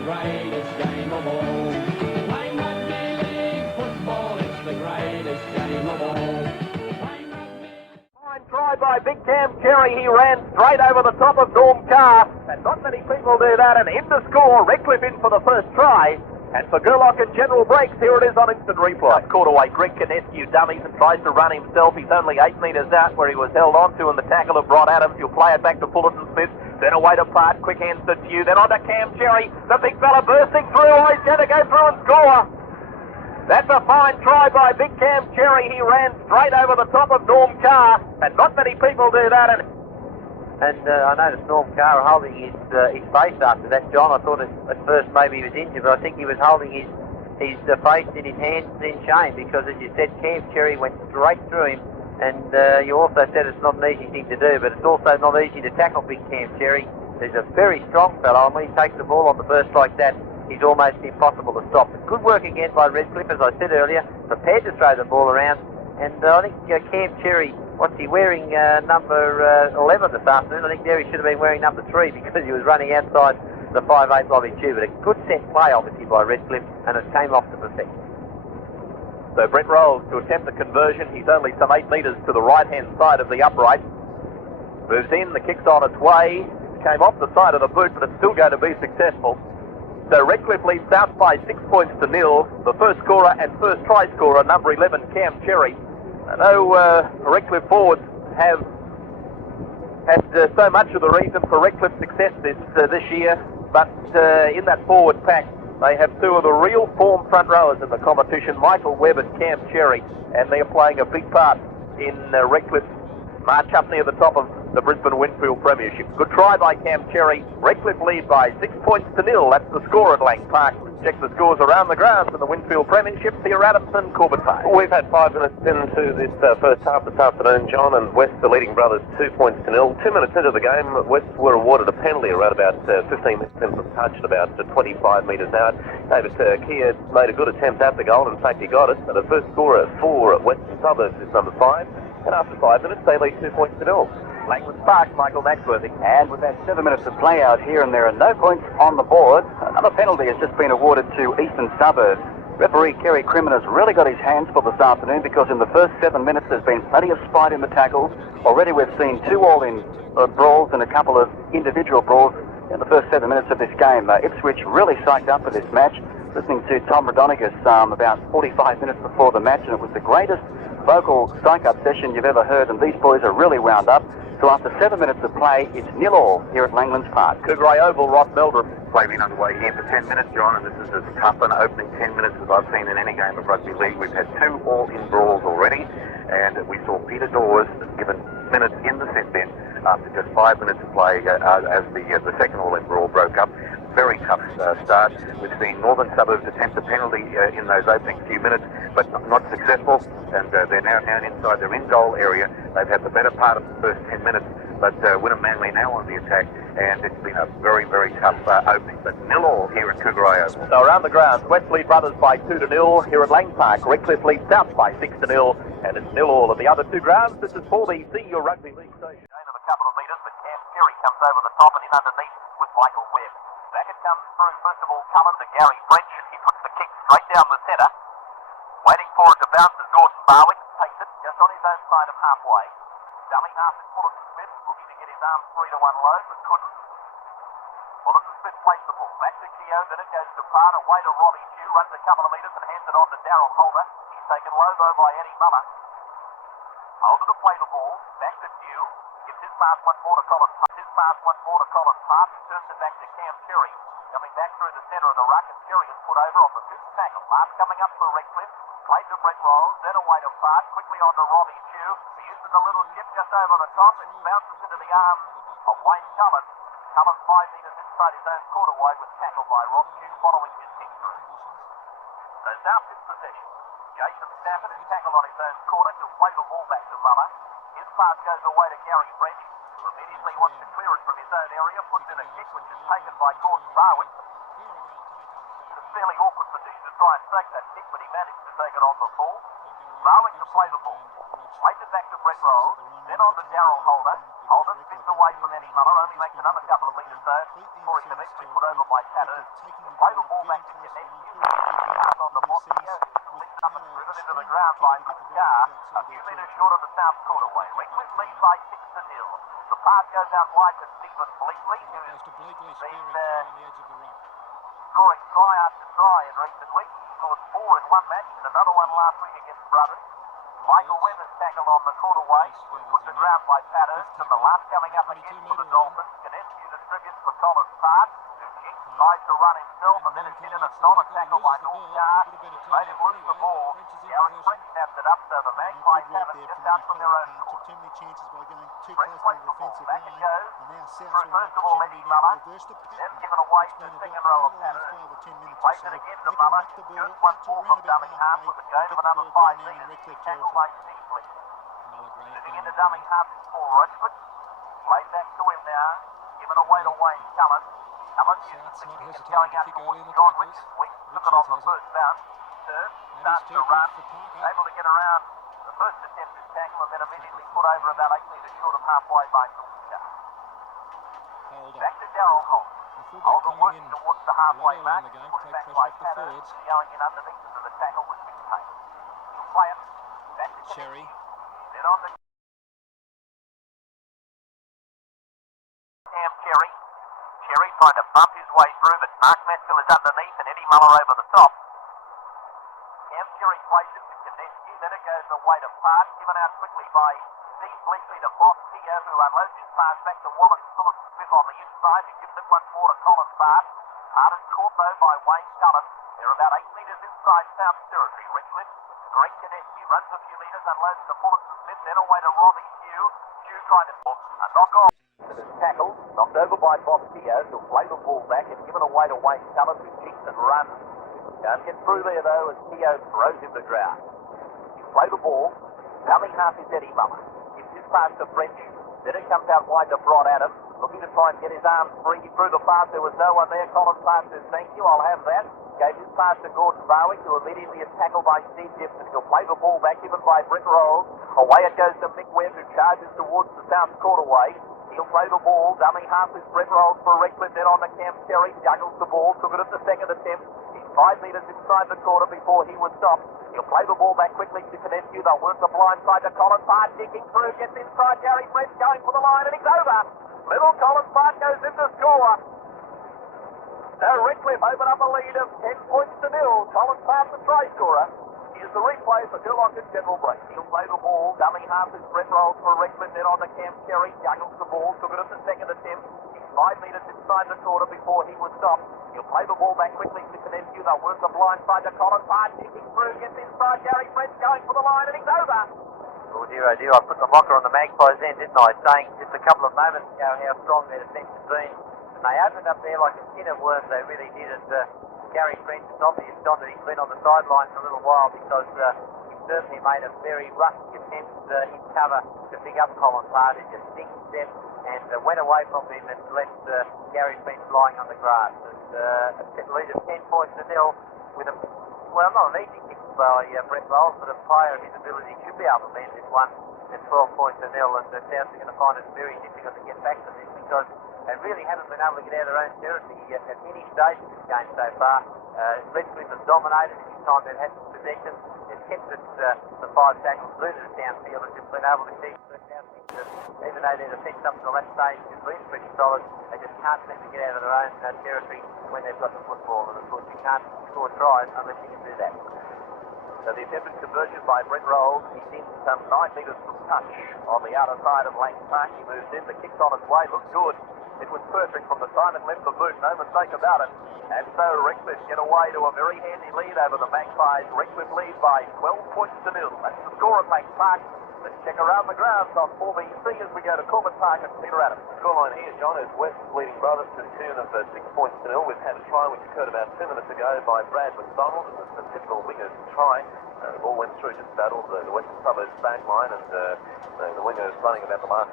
greatest game of all. Playing rugby league football, it's the greatest game of all. Fine try by Big Cam Cherry. He ran straight over the top of Norm Carr, and not many people do that. And in the score, Redcliffe in for the first try. And for Gerlock and General Breaks, here it is on instant replay. Caught away, Greg Canescu dummies and tries to run himself. He's only 8 metres out where he was held onto, and the tackle of Rod Adams. He'll play it back to Fullerton Smith. Then away to Part, quick hands to Tew. Then on to Cam Cherry. The big fella bursting through. Oh, he's going to go through and score. That's a fine try by Big Cam Cherry. He ran straight over the top of Norm Carr, and not many people do that. And I noticed Norm Carr holding his face after that, John. I thought at first maybe he was injured, but I think he was holding his face in his hands in shame, because as you said, Cam Cherry went straight through him. And you also said it's not an easy thing to do, but it's also not easy to tackle Big Cam Cherry. He's a very strong fellow, and when he takes the ball on the burst like that, he's almost impossible to stop. But good work again by Redcliffe, as I said earlier, prepared to throw the ball around. And I think Cam Cherry, what's he wearing, number 11 this afternoon? I think there he should have been wearing number 3, because he was running outside the 5'8" lobby too. But a good set play, obviously, by Redcliffe, and it came off to perfection. So Brett Rolls to attempt the conversion. He's only some 8 metres to the right-hand side of the upright. Moves in, the kick's on its way. Came off the side of the boot, but it's still going to be successful. So Redcliffe leads South by 6 points to 0. The first scorer and first try scorer, number 11, Cam Cherry. I know Redcliffe forwards have had so much of the reason for Redcliffe's success this year, but in that forward pack, they have 2 of the real form front rowers in the competition, Michael Webb and Cam Cherry, and they're playing a big part in Redcliffe's march up near the top of the Brisbane Winfield Premiership. Good try by Cam Cherry. Redcliffe lead by 6 points to 0. That's the score at Lang Park. Check the scores around the grounds in the Winfield Premiership. Theo Adamson, Corbett Park. We've had 5 minutes into this first half this afternoon, John, and West, the leading brothers, 2 points to 0. 2 minutes into the game, West were awarded a penalty around about 15 metres from touch at about 25 metres out. David Keir made a good attempt at the goal. In fact, he got it. But the first scorer for Western Suburbs is number 5. And after 5 minutes, they lead 2 points to 0. Langlands Park, Michael Maxworthy. And with that 7 minutes of play out here, and there are no points on the board, another penalty has just been awarded to Eastern Suburbs. Referee Kerry Crimin has really got his hands full this afternoon, because in the first 7 minutes there's been plenty of spite in the tackles. Already we've seen 2 all-in brawls and a couple of individual brawls in the first 7 minutes of this game. Ipswich really psyched up for this match. Listening to Tom Rodonicus about 45 minutes before the match, and it was the greatest vocal psych-up session you've ever heard, and these boys are really wound up. So after 7 minutes of play, it's 0-0 here at Langlands Park. Cougaray Oval, Ross Meldrum. Play been underway here for 10 minutes, John, and this is as tough an opening 10 minutes as I've seen in any game of rugby league. We've had 2 all-in brawls already, and we saw Peter Dawes given minutes in the set then after just 5 minutes of play as the second all-in brawl broke up. Very tough start. We've seen Northern Suburbs attempt a penalty in those opening few minutes, but not successful, and they're now down inside their in-goal area. They've had the better part of the first 10 minutes, but Wynnum Manly now on the attack, and it's been a very, very tough opening, but 0-0 here at Cougaray Oval. So around the grounds, West lead brothers by 2-0 here at Lang Park. Redcliffe leads South by 6-0, and it's 0-0 at the other 2 grounds. This is for the Senior Rugby League Station. Gain of a couple of metres, but Cam Cherry comes over the top and in underneath with Michael Webb. Back it comes through, first of all, Cullen to Gary French. He puts the kick straight down the centre. Waiting for it to bounce as Gordon Barwick takes it just on his own side of halfway. Dummy half is Fullerton Smith, looking to get his arms free to unload, but couldn't. Fullerton Smith plays the ball. Back to Keogh, then it goes to Part, away to Robbie Tew, runs a couple of metres and hands it on to Darryl Holder. He's taken low though by Eddie Muller. Holder to play the ball, back to Tew. Gives his pass once more to Colin Part. He turns it back to Cam Cherry. Coming back through the centre of the ruck, and Cherry is put over on the 5th tackle. Last coming up for Redcliffe. Played to Brett Rolls, then away to Part. Quickly on to Robbie Tew. He uses a little chip just over the top. It bounces into the arms of Wayne Cullen. Cullen 5 metres inside his own quarter wide was tackled by Rob Tew following his kick through. So South in possession. Jason Stafford is tackled on his own quarter. He'll play the ball back to Muller. His pass goes away to Gary French, who immediately wants to clear it from his own area, puts in a kick which is taken by Gordon Barwick. It's a fairly awkward position to try and take that kick, but he managed to take it on the full. Barwick to play the ball. Plays it back to Brett Rolls. Then on to Darryl Holder. Holder spins away from Eddie Muller, only makes another couple of metres though before he's eventually put over by Patters. Play the ball back to Konecki. Pass on to Montio, lifted up and driven into the ground by Scar. A few metres short of the south quarterway. Redcliffe leads by 6-0. The pass goes out wide to Steve Bleakley, who's been scoring try after try in recent weeks. He scored 4 in one match and another one last week against Brothers. Michael Weber's tackle on the quarterway was put to ground by Patters, and the last coming up again for the Dolphins. Konecki distributes for Collins Park, who tries to run himself and then is hit in a solid tackle by North Star. Made him lose the ball. Gary French snapped it up, so the Magpies have it just out from their own court. French plays the ball. Back it goes. Through first of all Eddie Muller, then given away to the second row of Patters. He plays it again to Muller. Just one ball from dummy half with a gain of another 5 metres. Tackled by Steve Bleakley. Moving into dummy half is Paul Redcliffe. Played back to him now. Given away to Wayne Cullen. Cullen uses the kick and going out towards John Richards. Weeks took it on the first bounce. Serve, starts to run. Able to get around the first attempted tackle and then immediately put over about 8 metres short of halfway by Northstar. Back to Darryl Holder. Holder working towards the halfway mark. Put back by Patters. Going in underneath into the tackle was McCoy. He'll play it. Back to Cherry. Then on to Cam Cherry. Cherry trying to bump his way through, but Mark Maskell is underneath and Eddie Muller over the top. Cam Cherry plays it to Konecki. Then it goes away to Park, given out quickly by Steve Bleakley to Bob Teo, who unloads his pass back to Wallace Smith on the inside, who gives it once more to Collins Park. Hard and caught though by Wayne Cullen. They're about 8 metres inside South territory. Redcliffe, Greg Konecki runs a few metres, unloads to Bullet Smith, then away to Robbie Hugh. Hugh trying to a knock off. Tackle, knocked over by Bob Teo, who'll play the ball back and given away to Wayne Cullen, who kicks and runs. Can't get through there though as Teo throws him to ground. He'll play the ball. Dummy half is Eddie Muller. Gives his pass to French. Then it comes out wide to Bron Adams, looking to try and get his arms free through the pass. There was no one there. Collins Park says, thank you, I'll have that. Gave his pass to Gordon Barwick, who immediately is tackled by Steve Gibson. He'll play the ball back, given by Brett Rolls. Away it goes to Mick Webb, who charges towards the south quarterway. He'll play the ball. Dummy half is Brett Rolls for Redcliffe. Then on to Cam Cherry. Juggles the ball. Took it at the second attempt. He's 5 metres inside the quarter before he was stopped. He'll play the ball back quickly to Konecki. They'll work the blind side to Collins Park. Digging through. Gets inside. Gary French going for the line and he's over. Little Collins Park goes in to score. So Redcliffe open up a lead of 10 points to 0. Collins Park the try scorer. Here's the replay for Dillon and General Break. He'll play the ball. Dummy half is Brett Rolls for Redcliffe. Then on to Cam Cherry. Juggles the ball. Took it at the second attempt. He's 5 metres inside the quarter before he was stopped. He'll play the ball back quickly to Konecki. They'll work the blind side to Collins Park. Digging through. Gets inside. Gary French going for the line and he's over. Oh dear, I put the mocker on the Magpies then, didn't I? Saying just a couple of moments ago how strong their defence has been. And they opened up there like a tin of worms, they really did. And Gary French is obvious, John, that he's been on the sideline for a little while because he certainly made a very rusty attempt in cover to pick up Collins Park. He just sneaked step and went away from him and left Gary French lying on the grass. And a lead of 10 points to 0 with a, well, not an easy kick by Brett Rolls, but a player of his ability should be able to land this one at 12 points to 0. And the Souths are going to find it very difficult to get back to this because they really haven't been able to get out of their own territory at any stage of this game so far. Redcliffe has dominated each time they've had possession. They've kept it, the 5 tackles through to the downfield and just been able to keep the Souths, even though their defence up to the left stage has been pretty solid, they just can't seem to get out of their own territory when they've got the football. And of course you can't score tries unless you can do that. So the attempted conversion by Brett Rolls. He's in some 9 metres from touch on the outer side of Lang Park. He moves in, the kick's on its way, looks good. It was perfect from the time it left the boot, no mistake about it. And so Redcliffe get away to a very handy lead over the Magpies. Redcliffe lead by 12 points to 0. That's the score at Lang Park. Let's check around the grounds on 4BC as we go to Corbett Park and Peter Adams. Scoreline here, John, is West leading Brothers to the tune of 6 points to 0. We've had a try which occurred about 2 minutes ago by Brad McDonald. It was a typical winger's try. The ball went through just about all the western suburbs back line, and the winger is running about the last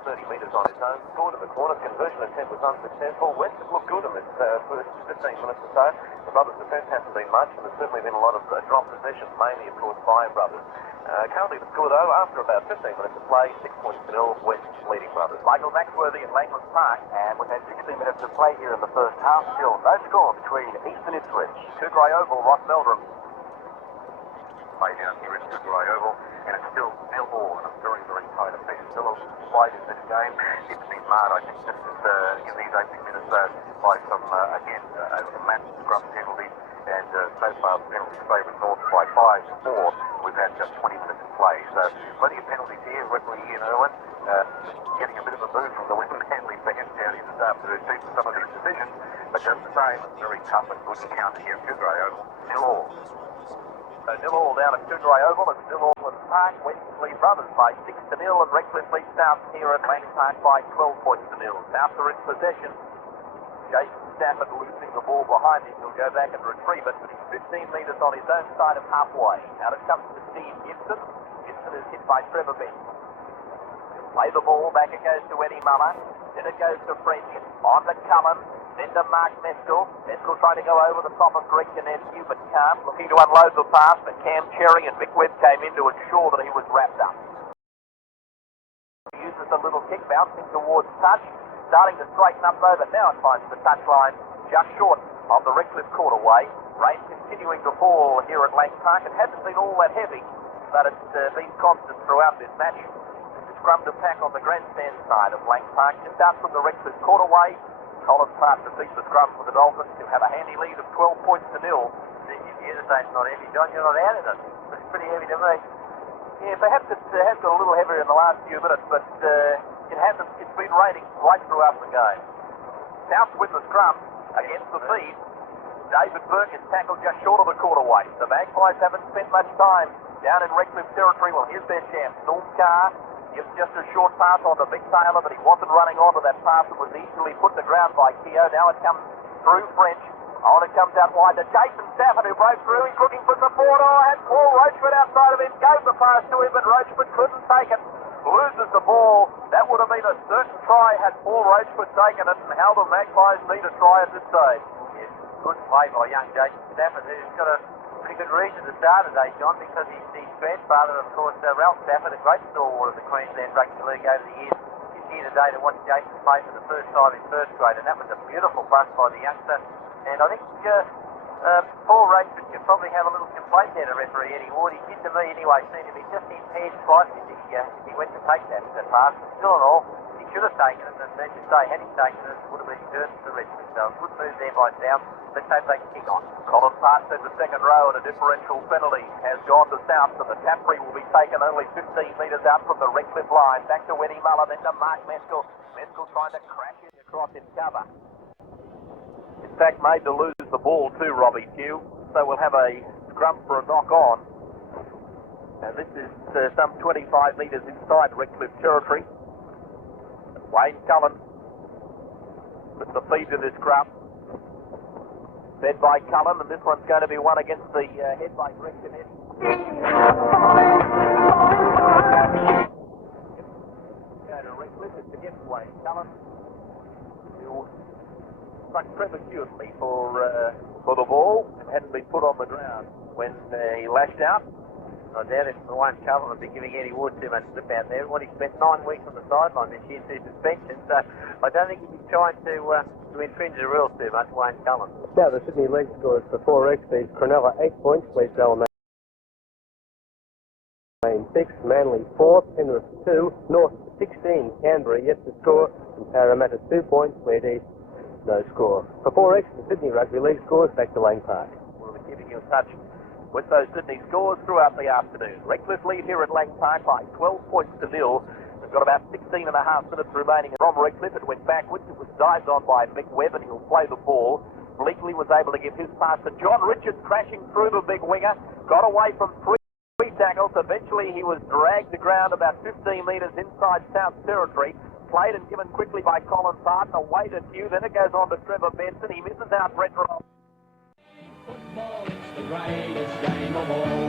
30 metres on his own. Scored in the corner. Conversion attempt was unsuccessful. West have looked good in this first 15 minutes or so. The Brothers' defence hasn't been much, and there's certainly been a lot of drop possession, mainly, of course, by Brothers. Currently the score, though, after about 15 minutes of play, 6 points to nil, West leading Brothers. Michael Maxworthy at Langland Park. And we've had 16 minutes of play here in the first half. Still no score between East and Ipswich. Coogray Oval, Ross Meldrum. Play down here at Coogray Oval, and it's still 0-all in a very, very tight affair. Still a fight in this game. It's been marred, I think, just in these 18 minutes by some, again, massive scrum penalties. And so far, the penalties favour North by 5-4. We've had just 20 minutes of play. So, plenty of penalties here. Referee Ian Irwin getting a bit of a move from the Western Handley fans down here this afternoon for some of these decisions. But just the same, it's very tough and good encounter here at Coogray Oval. 0-all. So 0-all down at Coogray Oval. It's 0-all at Park. Westley Brothers by 6-0, and Redcliffe leads South here at Lang Park by 12 points to nil. South are in possession. Jason Stafford losing the ball behind him. He'll go back and retrieve it, but he's 15 metres on his own side of halfway. Out it comes to Steve Gibson. Gibson is hit by Trevor Benson. He'll play the ball. Back it goes to Eddie Muller. Then it goes to French. On to Cullen. Then to Mark Meskel. Meskel trying to go over the top of Greg Janescu, but can't. Looking to unload the pass, but Cam Cherry and Mick Webb came in to ensure that he was wrapped up. He uses a little kick, bouncing towards touch. Starting to straighten up though, but now it finds the touchline just short of the Redcliffe quarterway. Rain continuing to fall here at Lang Park. It hasn't been all that heavy, but it's been constant throughout this match. The scrum to pack on the grandstand side of Lang Park, just out from the Redcliffe quarterway. Collins Park defeats the scrum for the Dolphins, who have a handy lead of 12 points to nil. You're saying it's not heavy, John. You're not out in it. It's pretty heavy to me. Yeah, perhaps it has got a little heavier in the last few minutes, but it hasn't. It's been raining right throughout the game. South win the scrum against the feed. David Burke is tackled just short of the quarterway. The Magpies haven't spent much time down in Redcliffe territory. Well, here's their chance. Norm Carr gives just a short pass on to Mick Taylor, but he wasn't running onto that pass that was easily put to ground by Keogh. Now it comes through French. On it comes out wide to Jason Stafford, who broke through. He's looking for support. Had Paul Roachford outside of him. Gave the pass to him, but Roachford couldn't take it. Loses the ball. That would have been a certain try had Paul Roachford taken it, and how the Magpies need a try at this stage. Yes, good play by young Jason Stafford, who's got a pretty good reason to start today, John, because his grandfather, of course, Ralph Stafford, a great stalwart of the Queensland Rugby League over the years, is here today to watch Jason play for the first time in first grade, and that was a beautiful bust by the youngster. And I think Paul Roachford could probably have a little complaint there to referee Eddie Ward. He did to me anyway, seemed to be just impaired slightly if he went to take that pass. But still in all, he should have taken it, and as you say, had he taken it, it would have been curse to Redcliffe. So a good move there by South. Let's hope they can kick on. Colin Parks in the second row, and a differential penalty has gone to South, and the Taffrey will be taken only 15 metres out from the Redcliffe line. Back to Eddie Muller, then to Mark Meskel. Meskel trying to crash it across in cover. In fact, made to lose the ball too, Robbie Pugh. So we'll have a scrum for a knock-on. And this is some 25 metres inside Redcliffe territory. Wayne Cullen with the feed to this scrum. Fed by Cullen, and this one's going to be one against the head by Greg Janescu. Go to Redcliffe, it's against Wayne Cullen. Struck prematurely for the ball and hadn't been put on the ground when he lashed out. I doubt if the one Cullen would be giving Eddie Ward too much slip out there. He spent 9 weeks on the sideline this year through suspension, so I don't think he'd be trying to infringe the rules too much, Wayne Cullen. Now the Sydney League scores for 4X is Cronulla 8 points, West Alamain 6, Manly 4, Penrith 2, North 16, Canberra yet to score, and Parramatta 2 points, West East no score. For 4X, the Sydney Rugby League scores back to Lang Park. We'll be keeping you in touch with those Sydney scores throughout the afternoon. Redcliffe lead here at Lang Park by 12 points to nil. We've got about 16 and a half minutes remaining from Redcliffe. It went backwards. It was dived on by Mick Webb, and he'll play the ball. Bleakley was able to give his pass to John Richards, crashing through the big winger. Got away from three tackles. Eventually, he was dragged to ground about 15 metres inside South territory. Played and given quickly by Colin Barton. Away to Hugh. Then it goes on to Trevor Benson. He misses out Brett Ross. Football, it's the greatest game of all.